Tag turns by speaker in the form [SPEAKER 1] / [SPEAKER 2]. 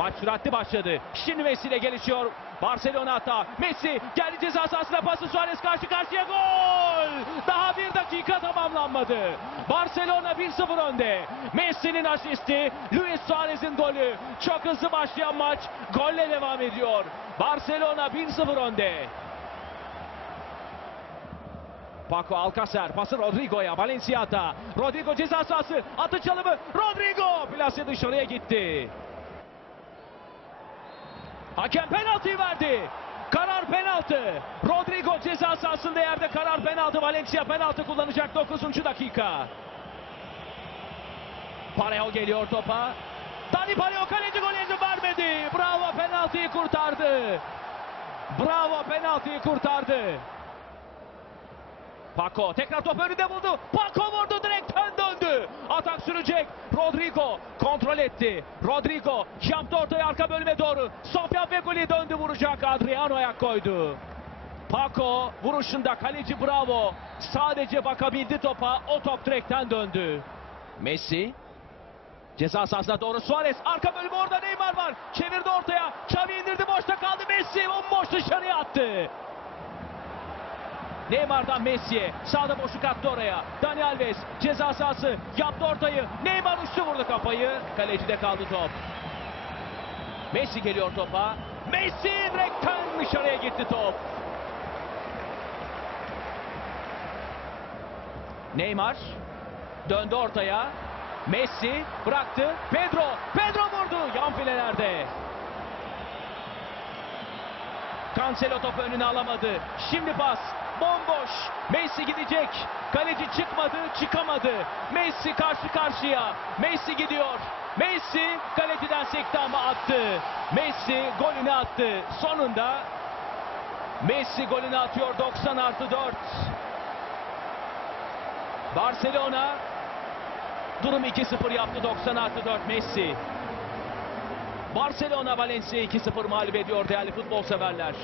[SPEAKER 1] Maç süratli başladı. Şimdi Messi ile gelişiyor. Barcelona hata. Messi geldi ceza sahasına pası Suarez karşı karşıya gol. Daha bir dakika tamamlanmadı. Barcelona 1-0 önde. Messi'nin asisti, Luis Suarez'in golü. Çok hızlı başlayan maç golle devam ediyor. Barcelona 1-0 önde. Paco Alcacer pası Rodrigo'ya Valencia'da. Rodrigo ceza sahası atı çalımı Rodrigo plase dışarıya gitti. Hakem penaltıyı verdi. Karar penaltı. Rodrigo ceza sahasında yerde karar penaltı. Valencia penaltı kullanacak 9. dakika. Parejo geliyor topa. Dani Parejo kaleci gol izin vermedi. Bravo penaltıyı kurtardı. Bravo penaltıyı kurtardı. Paco tekrar top önünde buldu. Paco vurdu direkten döndü. Atak sürecek. Rodrigo kontrol etti. Rodrigo yaptı ortaya arka bölüme doğru. Sofya Feguli döndü vuracak. Adriano ayak koydu. Paco vuruşunda kaleci bravo. Sadece bakabildi topa. O top direkten döndü. Messi Ceza sahasına doğru Suarez. Arka bölümü orada Neymar var. Çevirdi ortaya. Xavi indirdi boşta kaldı Messi. Bomboş dışarıya attı. Neymar'dan Messi'ye. Sağda boşluk attı oraya. Dani Alves ceza sahası yaptı ortayı. Neymar uçtu vurdu kafayı. Kalecide kaldı top. Messi geliyor topa. Messi direkten dışarıya gitti top. Neymar döndü ortaya. Messi bıraktı. Pedro. Pedro vurdu. Yan filelerde. Cancelo topu önüne alamadı. Şimdi pas. Bomboş. Messi gidecek. Kaleci çıkmadı, çıkamadı. Messi karşı karşıya. Messi gidiyor. Messi kaleciden sekti ama attı. Messi golünü attı. Sonunda Messi golünü atıyor 90 artı 4. Barcelona durum 2-0 yaptı 90 artı 4 Messi. Barcelona Valencia 2-0 mağlup ediyor değerli futbol severler.